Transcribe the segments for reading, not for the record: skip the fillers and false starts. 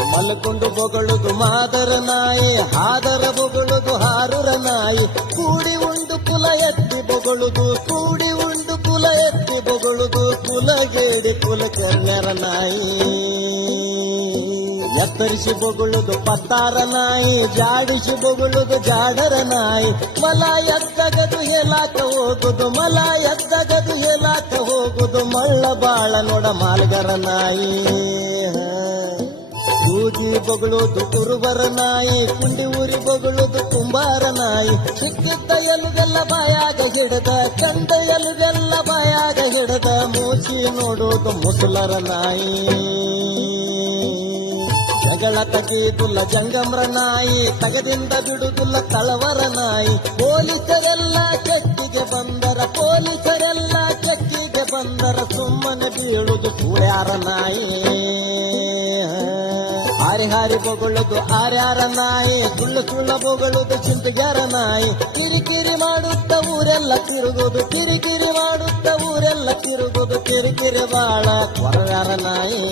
ಮಲ್ಕೊಂಡು ಬೊಗಳುದು ಮಾದರ ನಾಯಿ, ಹಾದರ ಬೊಗಳುದು ಹಾರುರ ನಾಯಿ. ಕೂಡಿ ಉಂಡು ಕುಲ ಎತ್ತಿ ಬೊಗಳುದು, ಕೂಡಿ ಉಂಡು ಕುಲ ಎತ್ತಿ ಬೊಗಳುದು, ಕುಲಗೇಡಿ ಕುಲಕರ್ಣ್ಯರ ನಾಯಿ. ಎತ್ತರಿಸಿ ಬೊಗಳುದು ಪತ್ತಾರ ನಾಯಿ, ಜಾಡಿಸಿ ಬೊಗಳುದು ಜಾಡರ ನಾಯಿ. ಮಲ ಎತ್ತಗದು ಹೇಲಾಕ ಹೋಗುದು, ಮಲ ಎತ್ತಗದು ಹೇಲಾಕ ಹೋಗುದು, ಮಳ್ಳ ಬಾಳ ನೋಡ ಮಾಲ್ಗರ ನಾಯಿ. ಕೂಗಿ ಬೊಗಳುದು ಕುರುಬರ ನಾಯಿ, ಕುಂಡಿ ಊರಿ ಬೊಗಳುದು ಕುಂಬಾರ ನಾಯಿ. ಸಿಕ್ಕಿದ್ದ ಎಲುಗೆಲ್ಲ ಬಾಯಾಗ ಹಿಡದ, ಕಂಡ ಎಲುಗೆಲ್ಲ ಬಾಯಾಗ ಹಿಡದ, ಮೂಸಿ ನೋಡುವುದು ಮುಸುಲರ ನಾಯಿ. ಜಗಳ ತಗೀದುಲ್ಲ ಜಂಗಮ್ರ ನಾಯಿ, ತಗದಿಂದ ಬಿಡುವುದಿಲ್ಲ ತಳವರ ನಾಯಿ. ಪೊಲೀಸರೆಲ್ಲ ಕೆಟ್ಟಿಗೆ ಬಂದರ, ಪೊಲೀಸರೆಲ್ಲ ಕೆಟ್ಟಿಗೆ ಬಂದರ, ಸುಮ್ಮನೆ ಬೀಳುವುದು ಸುಳ್ಯಾರ ನಾಯಿ. ಹಾರಿ ಹಾರಿ ಬೊಗಳುದು ಆರ್ಯಾರ ನಾಯಿ, ಸುಳ್ಳು ಸುಳ್ಳ ಬೊಗಳುದು ಚಿಂತಗ್ಯಾರ ನಾಯಿ. ಕಿರಿಕಿರಿ ಮಾಡುತ್ತ ಊರೆಲ್ಲ ತಿರುಗುದು, ಕಿರಿಕಿರಿ ಮಾಡುತ್ತ ಊರೆಲ್ಲ ತಿರುಗುದು, ಕಿರಿಕಿರಿ ಬಾಳ ಕೊರಗಾರ ನಾಯಿ.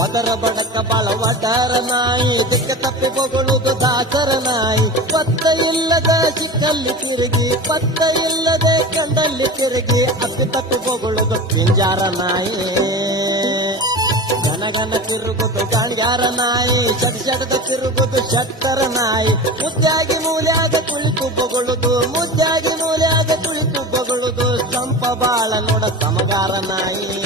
ಒದರ ಬಡಕ ಬಾಳ ಒಡಾರ ನಾಯಿ, ದಿಕ್ಕ ತಪ್ಪಿ ಬೊಗಳುದು ದಾಸರ ನಾಯಿ. ಪತ್ತ ಇಲ್ಲದ ಚಿಕ್ಕಲ್ಲಿ ತಿರುಗಿ, ಪತ್ತ ಇಲ್ಲದೆ ಕಂಡಲ್ಲಿ ತಿರುಗಿ, ಅಪ್ಪಿ ತಪ್ಪಿ ಬೊಗಳುದು ಪಿಂಜಾರ ನಾಯಿ. ಗನಗನ ತಿರುಗುದು ಗಾಣ್ಯಾರ ನಾಯಿ, ಚಡದ ತಿರುಗುದು ಶಕ್ತರ ನಾಯಿ. ಮುದ್ದಾಗಿ ಮೂಲ್ಯಾಗ ಕುಳಿತು ಬೊಗಳುದು, ಮುದ್ದಾಗಿ ಮೂಲ್ಯಾಗ ಕುಳಿತು ಬೊಗಳುದು, ಸಂಪ ಬಾಳ ನೋಡ ಸಮಗಾರ ನಾಯಿ.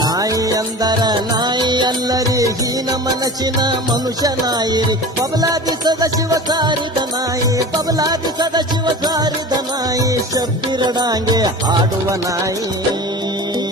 ನಾಯಿ ಅಂದರ ನಾಯಿ ಅಲ್ಲರಿ, ಹೀನ ಮನಸ್ಸಿನ ಮನುಷ್ಯ ನಾಯಿ. ಬಬಲಾದಿ ಸದಾಶಿವ ಸಾರಿದ ನಾಯಿ, ಬಬಲಾದಿ ಸದಾಶಿವ ಸಾರಿದ ನಾಯಿ. ಶಬ್ಬಿರಡಾಂಗೆ ಹಾಡುವ ನಾಯಿ.